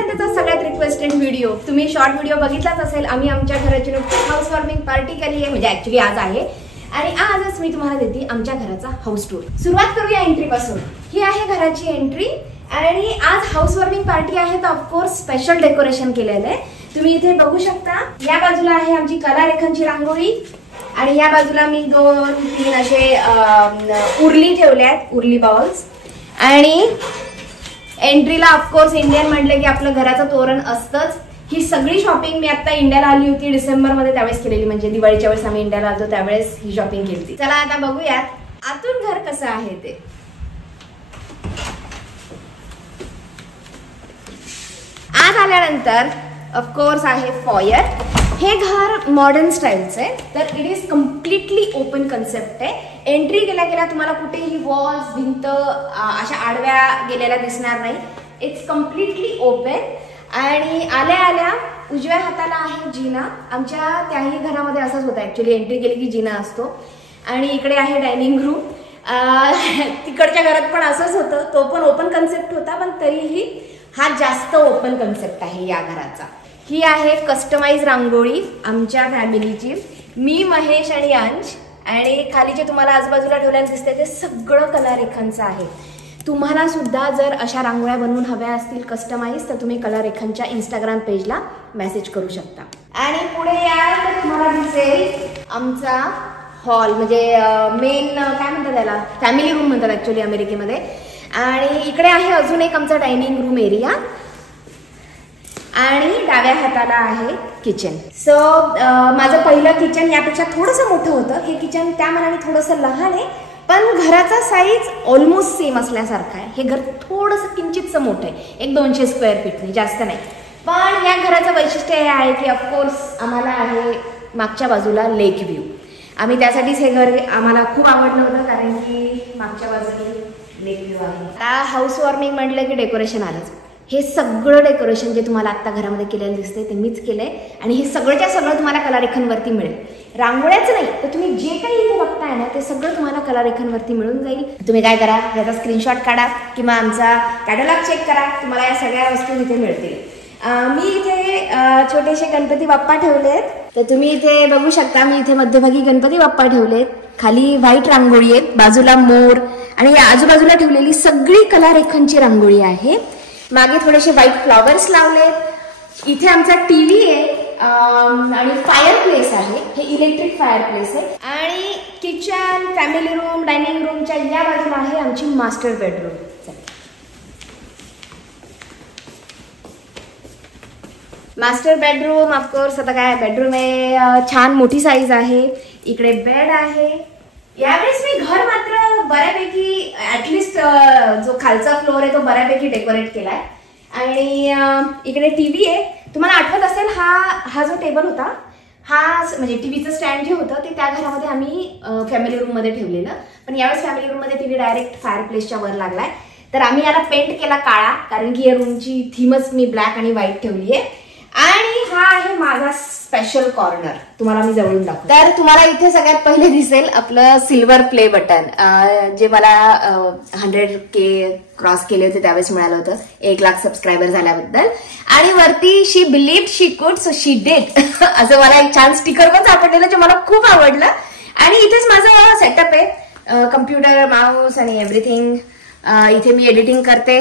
आतापर्यंतचा सगळ्यात requested video तुम्ही शॉर्ट व्हिडिओ बघितलाच असेल. आम्ही आमच्या घराची हाऊस वॉर्मिंग पार्टी केली आहे, म्हणजे ऍक्च्युली आज आहे. आणि आजच मी तुम्हाला देते आमच्या घराचा हाऊस टूर. सुरुवात करूया एंट्री पासून. ही आहे घराची एंट्री आणि आज हाऊस वॉर्मिंग पार्टी आहे तर ऑफकोर्स स्पेशल डेकोरेशन केलेलं आहे. तुम्ही इथे बघू शकता. या बाजूला आहे आमची कलारेखनची रांगोळी आणि या बाजूला मी 2-3 असे उरली ठेवल्यात, उरली बॉल्स. आणि एंट्रीला ऑफकोर्स इंडियन म्हटलं की आपलं घराचं तोरण असतंच. ही सगळी शॉपिंग मी आता इंडियाला आली होती डिसेंबर मध्ये त्यावेळेस केलेली, म्हणजे दिवाळीच्या वेळेस आम्ही इंडियाला आलो त्यावेळेस ही शॉपिंग केली. चला आता बघूयात आतून घर कसं आहे ते. आत आल्यानंतर ऑफकोर्स आहे फॉयर. हे घर मॉडर्न स्टाईलचं आहे तर it is completely open concept आहे. एंट्री गेल्या गेल्या तुम्हाला कुठेही वॉल्स भिंत अशा आडव्या गेलेल्या दिसणार नाही. It's completely open. आणि आल्या आल्या उजव्या हाताला आहे जिना. आमच्या त्याही घरामध्ये असंच होतं ऍक्च्युली, एंट्री केली की जिना असतो. आणि इकडे आहे डायनिंग रूम. तिकडच्या घरात पण असंच होतं, तो पण ओपन कन्सेप्ट होता, पण तरीही हा जास्त ओपन कन्सेप्ट आहे या घराचा. ही आहे कस्टमाइज रांगोळी आमच्या फॅमिलीची. मी, महेश आणि अंश. आणि खाली जे तुम्हाला आजूबाजूला ठेवल्यानं दिसते ते सगळं कलारेखांचं आहे. तुम्हाला सुद्धा जर अशा रांगोळ्या बनवून हव्या असतील कस्टमाइज तर तुम्ही कलारेखांच्या इंस्टाग्राम पेजला मेसेज करू शकता. आणि पुढे याल तर तुम्हाला दिसेल आमचा हॉल, म्हणजे मेन काय म्हणतात त्याला, फॅमिली रूम म्हणतात ऍक्च्युली अमेरिकेमध्ये. आणि इकडे आहे अजून एक आमचा डायनिंग रूम एरिया. आणि डाव्या हाताला आहे किचन. सो माझं पहिलं किचन यापेक्षा थोडंसं मोठं होतं. हे किचन त्या मनाने थोडंसं लहान आहे पण घराचा साईज ऑलमोस्ट सेम असल्यासारखा आहे. हे घर थोडंसं किंचितचं मोठं आहे, एक 200 स्क्वेअर फीट नाही, जास्त नाही. पण या घराचं वैशिष्ट्य हे आहे की ऑफकोर्स आम्हाला आहे मागच्या बाजूला लेक व्ह्यू. आम्ही त्यासाठीच हे घर आम्हाला खूप आवडलं होतं, कारण की मागच्या बाजूला लेक व्ह्यू आहे. आता हाऊस वॉर्मिंग म्हटलं की डेकोरेशन आलंच. हे सगळं डेकोरेशन जे तुम्हाला आता घरामध्ये केलेलं दिसतंय ते मीच केलंय. आणि हे सगळंच्या सगळं तुम्हाला कलारेखांवरती मिळेल. रांगोळ्याच नाही तर तुम्ही जे काही इथे बघताय ना ते सगळं तुम्हाला कलारेखांवरती मिळून जाईल. तुम्ही काय करा, याचा स्क्रीनशॉट काढा किंवा आमचा कॅटलॉग चेक करा, तुम्हाला या सगळ्या वस्तू इथे मिळतील. मी इथे छोटेसे गणपती बाप्पा ठेवलेत तर तुम्ही इथे बघू शकता. मी इथे मध्यभागी गणपती बाप्पा ठेवलेत. खाली व्हाईट रांगोळी आहे, बाजूला मोर आणि आजूबाजूला ठेवलेली सगळी कलारेखांची रांगोळी आहे. मागे थोडेसे व्हाईट फ्लॉवर्स लावलेत. इथे आमचा टीव्ही आहे आणि फायर प्लेस आहे. हे इलेक्ट्रिक फायर प्लेस आहे. आणि किचन, फॅमिली रूम, डायनिंग रूमच्या या बाजूला आहे आमची master bedroom. Master bedroom of course आता काय बेडरूम आहे, छान मोठी साईज आहे. इकडे बेड आहे. यावेळेस मी घर मात्र बऱ्यापैकी ऍटलिस्ट जो खालचा फ्लोर आहे तो बऱ्यापैकी डेकोरेट केलाय. आणि इकडे टीव्ही आहे. तुम्हाला आठवत असेल हा जो टेबल होता, हा म्हणजे टीव्हीचं स्टँड जे होतं ते त्या घरामध्ये आम्ही फॅमिली रूम मध्ये ठेवलेलं. पण यावेळेस फॅमिली रूम मध्ये टीव्ही डायरेक्ट फायर प्लेसच्या वर लागलाय. तर आम्ही याला पेंट केला काळा, कारण की या रूमची थीमच मी ब्लॅक आणि व्हाईट ठेवली आहे. आणि हा आहे माझा स्पेशल कॉर्नर, तुम्हाला मी जवळून दाखवतो. तर तुम्हाला इथे सगळ्यात पहिले दिसेल आपलं सिल्वर प्ले बटन, जे मला 100K क्रॉस केले होते त्यावेळेस मिळालं होतं 1 लाख सबस्क्रायबर झाल्याबद्दल. आणि वरती शी बिलीव्ड शी कुड सो शी डिड असं मला एक छान स्टिकर पण सापडलेलं जे मला खूप आवडलं. आणि इथेच माझं सेटअप आहे, कम्प्युटर, माऊस आणि एव्हरीथिंग. इथे मी एडिटिंग करते.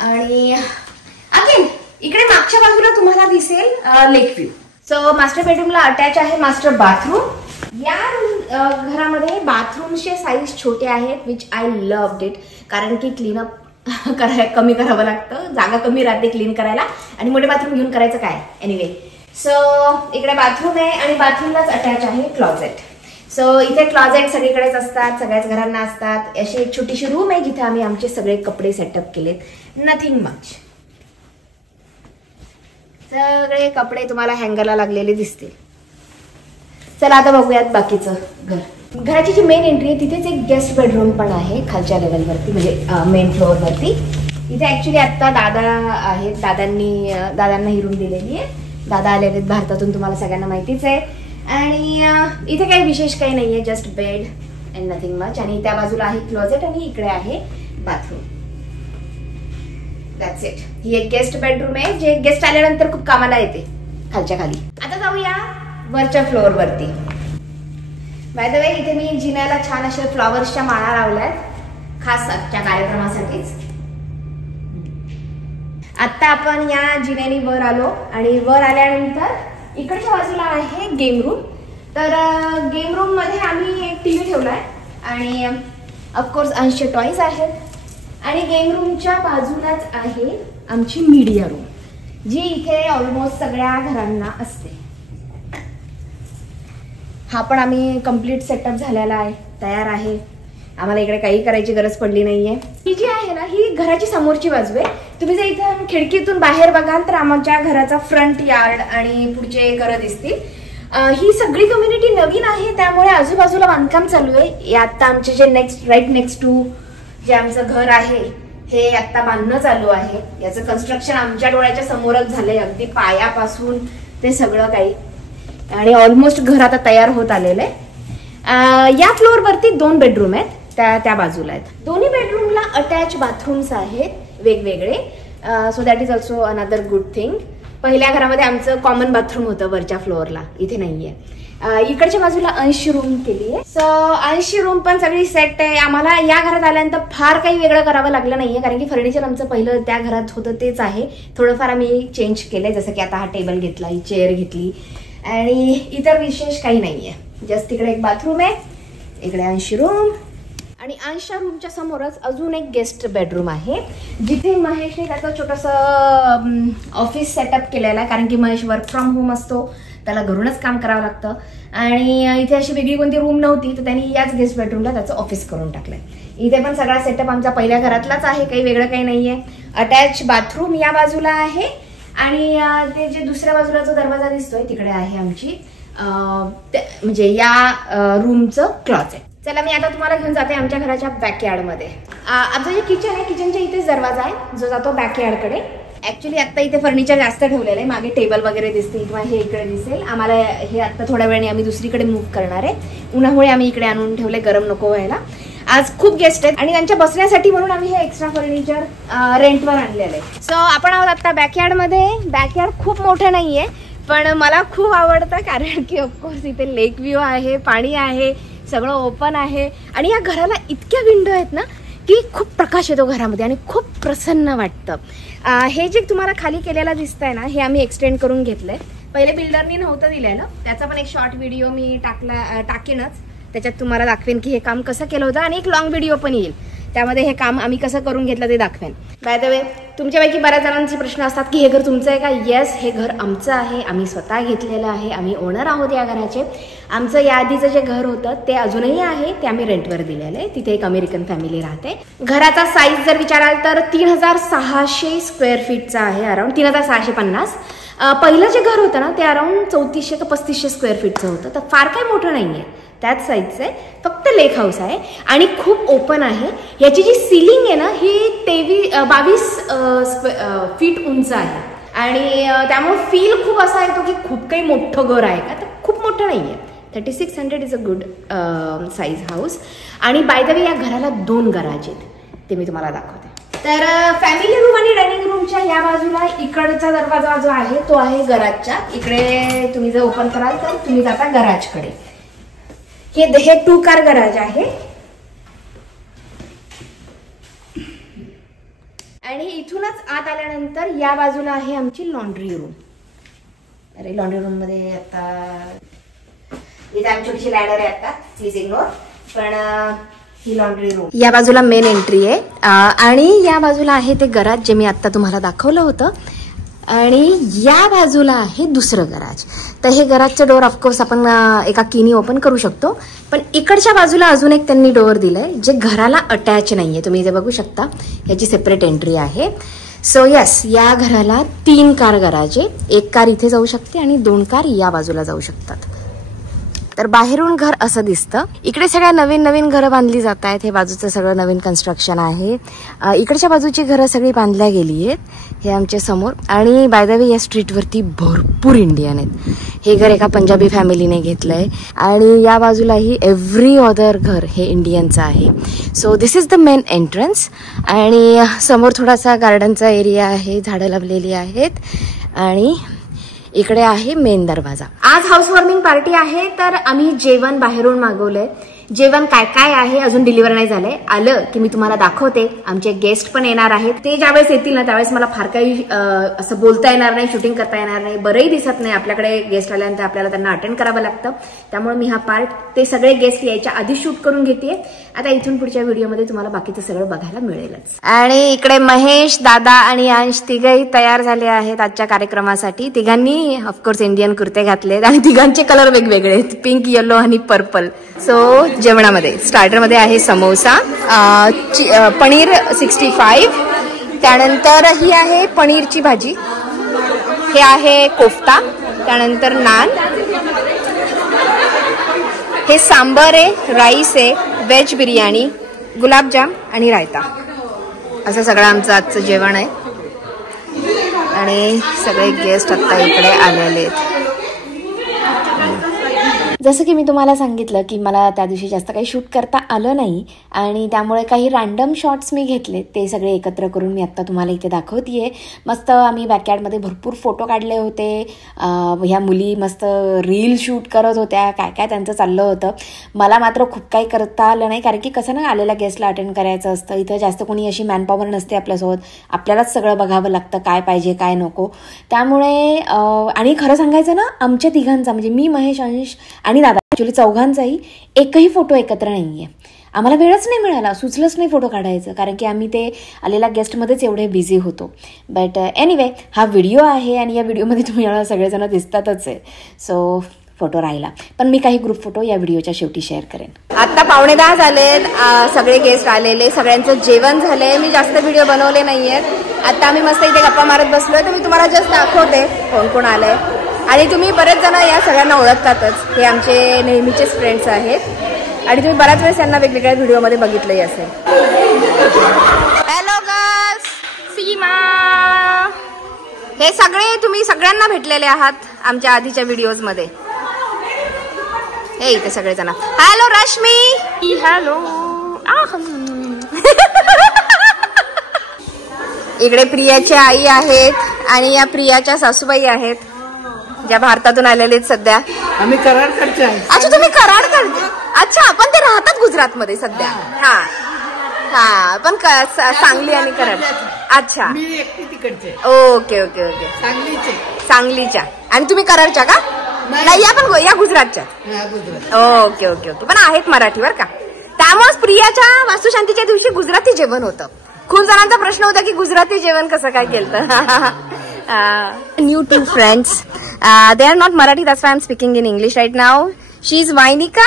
आणि अगेन इकडे मागच्या बाजूला तुम्हाला दिसेल लेक व्ह्यू. सो मास्टर बेडरूमला अटॅच आहे मास्टर बाथरूम. या घरामध्ये बाथरूमचे साईज छोटे आहेत, विच आय लव्ड इट, कारण की क्लीनअप कमी करावं लागतं, जागा कमी राहते क्लीन करायला. आणि मोठे बाथरूम घेऊन करायचं काय. एनिवे, सो इकडे बाथरूम आहे आणि बाथरूमलाच अटॅच आहे क्लॉजेट. सो इथे क्लॉजेट सगळीकडेच असतात, सगळ्याच घरांना असतात. अशी एक छोटीशी रूम आहे जिथे आम्ही आमचे सगळे कपडे सेटअप केलेत. Nothing much. सगळे कपडे तुम्हाला हँगरला लागलेले दिसतील. चला आता बघूयात बाकीचं घर. घराची जी मेन एंट्री आहे तिथेच एक गेस्ट बेडरूम पण आहे खालच्या लेवलवरती, म्हणजे मेन फ्लोअरवरती. इथे ऍक्च्युली आता दादा आहेत, दादांना ही रूम दिलेली आहे. दादा आलेले आहेत भारतातून, तुम्हाला सगळ्यांना माहितीच आहे. आणि इथे काही विशेष काही नाहीये, just bed and nothing much. आणि त्या बाजूला आहे क्लोजेट आणि इकडे आहे बाथरूम. That's it. ही एक गेस्ट बेडरूम आहे जे गेस्ट आल्यानंतर खूप कामाला येते खालच्या खाली. आता जाऊया वरच्या फ्लोअर वरती. बाय द वे इथे मी जिन्याला छान अशा फ्लॉवर्सच्या माळा लावल्यात खास आजच्या कार्यक्रमासाठीच. आता आपण या जिन्यानी वर आलो आणि वर आल्यानंतर इकडच्या बाजूला आहे गेम रूम. तर गेम रूम मध्ये आम्ही एक टीव्ही ठेवलाय आणि ऑफकोर्स अंशचे टॉयज आहेत आणि गेम रूमच्या बाजूलाच आहे आमची मीडिया रूम जी इथे ऑलमोस्ट सगळ्या घरांना असते. हा पण आम्ही कम्प्लीट सेटअप झालेला आहे, तयार आहे. आम्हाला इकडे काही करायची गरज पडली नाहीये. ही जी आहे ना ही घराची समोरची बाजू आहे. तुम्ही जर इथे खिडकीतून बाहेर बघाल तर आमच्या घराचा फ्रंट यार्ड आणि पुढचे घरं दिसतील. ही सगळी कम्युनिटी नवीन आहे त्यामुळे आजूबाजूला बांधकाम चालू आहे. आता आमचे जे राईट नेक्स्ट टू जे आमचं घर आहे हे आता बांधणं चालू आहे. याचं कन्स्ट्रक्शन आमच्या डोळ्याच्या समोरच झालंय, अगदी पायापासून ते सगळं काही. आणि ऑलमोस्ट घर आता तयार होत आलेलं आहे. या फ्लोअर वरती 2 बेडरूम आहेत, त्या बाजूला आहेत. दोन्ही बेडरूमला अटॅच बाथरूम्स आहेत वेगवेगळे. So that is also another good thing. पहिल्या घरामध्ये आमचं कॉमन बाथरूम होतं वरच्या फ्लोअरला, इथे नाहीये. इकडच्या बाजूला अंश रूम केली आहे. सो अंश रूम पण सगळी सेट आहे. आम्हाला या घरात आल्यानंतर फार काही वेगळं करावं लागलं नाहीये कारण की फर्निचर आमचं पहिलं त्या घरात होतं तेच आहे. थोडंफार आम्ही चेंज केलंय, जसं की आता हा टेबल घेतला, ही चेअर घेतली आणि इतर विशेष काही नाहीये. जस्ट तिकडे एक बाथरूम आहे, इकडे अंश रूम आणि अंशा रूमच्या समोरच अजून एक गेस्ट बेडरूम आहे जिथे महेशने त्याचं छोटंसं ऑफिस सेटअप केलेलं आहे कारण की महेश वर्क फ्रॉम होम असतो, त्याला घरूनच काम करावं लागतं. आणि इथे अशी वेगळी कोणती रूम नव्हती तर त्यांनी याच गेस्ट बेडरूमला त्याचं ऑफिस करून टाकलंय. इथे पण सगळा सेटअप आमच्या पहिल्या घरातलाच आहे, काही वेगळं काही नाहीये. अटॅच बाथरूम या बाजूला आहे आणि ते जे दुसऱ्या बाजूला जो दरवाजा दिसतोय तिकडे आहे आमची म्हणजे या रूमचं क्लॉजेट. चला मी आता तुम्हाला घेऊन जाते आमच्या घराच्या बॅकयार्ड मध्ये. आमचं जे किचन आहे किचनच्या इथेच दरवाजा आहे जो जातो बॅकयार्ड कडे. ऍक्च्युली आता इथे फर्निचर जास्त ठेवलेलं आहे, मागे टेबल वगैरे दिसतील किंवा हे इकडे दिसेल. आम्हाला हे आता थोड्या वेळाने आम्ही दुसरीकडे मूव्ह करणार आहे. उन्हामुळे आम्ही इकडे आणून ठेवले, गरम नको व्हायला. आज खूप गेस्ट आहेत आणि त्यांच्या बसण्यासाठी म्हणून आम्ही हे एक्स्ट्रा फर्निचर रेंटवर आणलेलं आहे. सो आपण आहोत आता बॅकयार्ड मध्ये. बॅकयार्ड खूप मोठं नाहीये पण मला खूप आवडतं कारण की ऑफकोर्स इथे लेक व्ह्यू आहे, पाणी आहे, सगळं ओपन आहे आणि या घराला इतक्या विंडो आहेत ना की खूप प्रकाश येतो घरामध्ये आणि खूप प्रसन्न वाटतं. हे जे तुम्हाला खाली केलेलं दिसतंय ना हे आम्ही एक्सटेंड करून घेतलंय. पहिले बिल्डरनी नव्हतं दिलेलं, त्याचा पण एक शॉर्ट व्हिडिओ मी टाकेनच. त्याच्यात तुम्हाला दाखवेन की हे काम कसं केलं होतं आणि एक लॉंग व्हिडिओ पण येईल, त्यामध्ये हे काम आम्ही कसं करून घेतलं ते दाखवेन. बाय द वे तुमच्यापैकी बऱ्याच जणांचे प्रश्न असतात की हे घर तुमचं आहे का? येस, हे घर आमचं आहे, आम्ही स्वतः घेतलेलं आहे, आम्ही ओनर आहोत या घराचे. आमचं याआधीचं जे घर होतं ते अजूनही आहे, ते आम्ही रेंटवर दिलेलं आहे. तिथे एक अमेरिकन फॅमिली राहते. घराचा साईज जर विचाराल तर 3600 स्क्वेअर फीटचा आहे, अराउंड 3650. पहिलं जे घर होतं ना ते अराउंड 3400 का 3500 स्क्वेअर फीटचं होतं, तर फार काही मोठं नाहीये, त्याच साईजचं आहे. फक्त लेक हाऊस आहे आणि खूप ओपन आहे. याची जी सिलिंग आहे ना ही 22 फीट उंच आहे आणि त्यामुळे फील खूप असा येतो की खूप काही मोठं घर आहे का, तर खूप मोठं नाहीये. 3600 is a good size house. आणि बाय द वे या घराला 2 गराज आहेत, ते मी तुम्हाला दाखवते. तर फॅमिली रूम आणि डायनिंग रूमच्या या बाजूला इकडचा दरवाजा जो आहे तो आहे गराजच्या इकडे. तुम्ही जर ओपन कराल तर तुम्ही जाता गराजकडे. हे 2 कार गराज आहे आणि इथूनच आत आल्यानंतर या बाजूला आहे आमची लॉन्ड्री रूम. अरे लॉन्ड्री रूम मध्ये आता इथे आमची छोटीशी लॅडर आहे, आता प्लीज इग्नोर. पण ही लॉन्ड्री रूम. या बाजूला मेन एंट्री आहे आणि या बाजूला आहे ते गराज जे मी आता तुम्हाला दाखवलं होतं आणि या बाजूला आहे दुसरं गराज. तर हे गराजचं डोअर ऑफकोर्स आपण एका कीनी ओपन करू शकतो, पण इकडच्या बाजूला अजून एक त्यांनी डोअर दिलंय जे घराला अटॅच नाहीये. तुम्ही इथे बघू शकता, याची सेपरेट एंट्री आहे. सो यस, या घराला 3 कार गराज आहे. 1 कार इथे जाऊ शकते आणि 2 कार या बाजूला जाऊ शकतात. तर बाहेरून घर असं दिसतं. इकडे सगळ्या नवीन नवीन घरं बांधली जात आहेत. हे बाजूचं सगळं नवीन कन्स्ट्रक्शन आहे. इकडच्या बाजूची घरं सगळी बांधल्या गेली आहेत. हे आमच्या समोर. आणि बाय द वे या स्ट्रीटवरती भरपूर इंडियन आहेत. हे घर एका पंजाबी फॅमिलीने घेतलंय आणि या बाजूलाही एव्हरी अदर घर हे इंडियनचं आहे. So this is the main entrance. आणि समोर थोडासा गार्डनचा एरिया आहे, झाडं लावलेली आहेत. आणि इकडे आहे मेन दरवाजा. आज हाऊस वॉर्मिंग पार्टी आहे, तर आम्ही जेवण बाहेरून मागवलंय. जेवण काय काय आहे अजून डिलिव्हर नाही झालंय. आलं की मी तुम्हाला दाखवते. आमचे गेस्ट पण येणार आहेत. ते ज्यावेळेस येतील ना त्यावेळेस मला फार काही असं बोलता येणार नाही, शूटिंग करता येणार नाही. बरंही दिसत नाही. आपल्याकडे गेस्ट आल्यानंतर आपल्याला त्यांना अटेंड करावं लागतं. त्यामुळे मी हा पार्ट ते सगळे गेस्ट यायच्या आधी शूट करून घेतेय. आता इथून पुढच्या व्हिडिओमध्ये तुम्हाला बाकीचं सगळं बघायला मिळेलच. आणि इकडे महेश, दादा आणि अंश तिघही तयार झाले आहेत आजच्या कार्यक्रमासाठी. तिघांनी ऑफकोर्स इंडियन कुर्ते घातलेत आणि तिघांचे कलर वेगवेगळे आहेत, पिंक, येलो आणि पर्पल. सो जेवणामध्ये स्टार्टरमध्ये आहे समोसा, पनीर 65, त्यानंतर ही आहे पनीरची भाजी, हे आहे कोफ्ता, त्यानंतर नान, हे सांबर आहे, राईस आहे, व्हेज बिर्याणी, गुलाबजाम आणि रायता. असं सगळं आमचं आजचं जेवण आहे. आणि सगळे गेस्ट आता इकडे आलेले आहेत. जसं की मी तुम्हाला सांगितलं की मला त्या दिवशी जास्त काही शूट करता आलं नाही आणि त्यामुळे काही रँडम शॉट्स मी घेतले. ते सगळे एकत्र करून मी आत्ता तुम्हाला इथे दाखवतेय. मस्त आम्ही बॅकयार्डमध्ये भरपूर फोटो काढले होते. ह्या मुली मस्त रील शूट करत होत्या. काय काय त्यांचं चाललं होतं. मला मात्र खूप काही करता आलं नाही, कारण की कसं ना आलेल्या गेस्टला अटेंड करायचं असतं. इथं जास्त कोणी अशी मॅनपॉवर नसते आपल्यासोबत. आपल्यालाच सगळं बघावं लागतं, काय पाहिजे काय नको. त्यामुळे आणि खरं सांगायचं ना, आमच्या तिघांचा म्हणजे मी, महेश, अंश आणि दादा, ॲक्च्युली चौघांचाही एकही फोटो एकत्र नाहीये. आम्हाला वेळच नाही मिळाला, सुचलंच नाही फोटो काढायचं, कारण की आम्ही ते आलेल्या गेस्टमध्येच एवढे बिझी होतो. बट एनिवे हा व्हिडिओ आहे आणि या व्हिडिओमध्ये तुम्हाला सगळेजण दिसतातच आहे. सो फोटो राहिला, पण मी काही ग्रुप फोटो या व्हिडिओच्या शेवटी शेअर करेन. आता 9:15 झालेत. सगळे गेस्ट आलेले, सगळ्यांचं जेवण झालंय. मी जास्त व्हिडिओ बनवले नाहीयेत. आता आम्ही मस्त इथे गप्पा मारत बसलोय, तर मी तुम्हाला जस्ट दाखवते कोण कोण आलंय. आणि तुम्ही बरेच जण या सगळ्यांना ओळखतातच. हे आमचे नेहमीचेच फ्रेंड्स आहेत आणि तुम्ही बऱ्याच वेळेस यांना वेगवेगळ्या व्हिडिओमध्ये बघितलंही असेल. हॅलो गर्ल्स, सीमा. हे सगळे तुम्ही सगळ्यांना भेटलेले आहात आमच्या आधीच्या व्हिडिओज मध्ये. हे इथे सगळेजण. हॅलो रश्मी. हॅलो. इकडे प्रियाची आई आहेत आणि या प्रियाच्या सासूबाई आहेत, ज्या भारतातून आलेले सध्या. आम्ही कराडकडचे आहे. अच्छा, तुम्ही कराडकडचे. अच्छा, पण ते राहतात गुजरात मध्ये सध्या. हा हा, पण सांगली आणि कराड. अच्छा, मी एकटी तिकडचे. Okay okay okay. सांगलीचे. सांगलीच्या. आणि तुम्ही कराडच्या का? नाही, या पण या गुजरातच्या. Okay okay okay. पण आहेत मराठीवर का? त्यामुळेच प्रियाच्या वास्तुशांतीच्या दिवशी गुजराती जेवण होतं. खूप जणांचा प्रश्न होता की गुजराती जेवण कसं काय केलं. New two friends. They are not Marathi, that's why I'm speaking in English right now. She's Vainika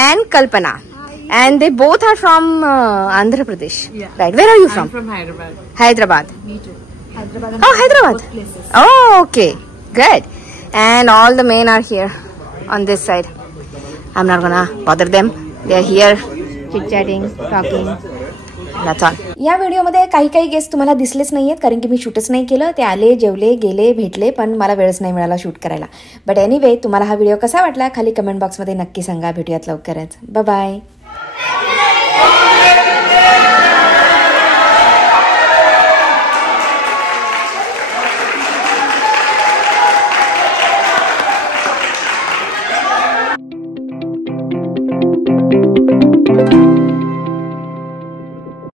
and Kalpana, and they both are from Andhra Pradesh. Yeah. Right? Where are you from? I'm from Hyderabad. Hyderabad. Me too. Hyderabad. Oh, Hyderabad. Both places. Oh, okay, good. And all the men are here on this side. I'm not gonna bother them. They are here chit-chatting, talking. That's all. या व्हिडिओमध्ये काही काही guest तुम्हाला दिसलेच नाहीयेत, कारण की मी शूटच नाही केलं. ते आले, जेवले, गेले, भेटले, पण मला वेळच नाही मिळाला शूट करायला. बट एनिवे, तुम्हाला हा व्हिडिओ कसा वाटला खाली कमेंट बॉक्समध्ये नक्की सांगा. भेटूयात लवकरच. Bye bye. Thank you.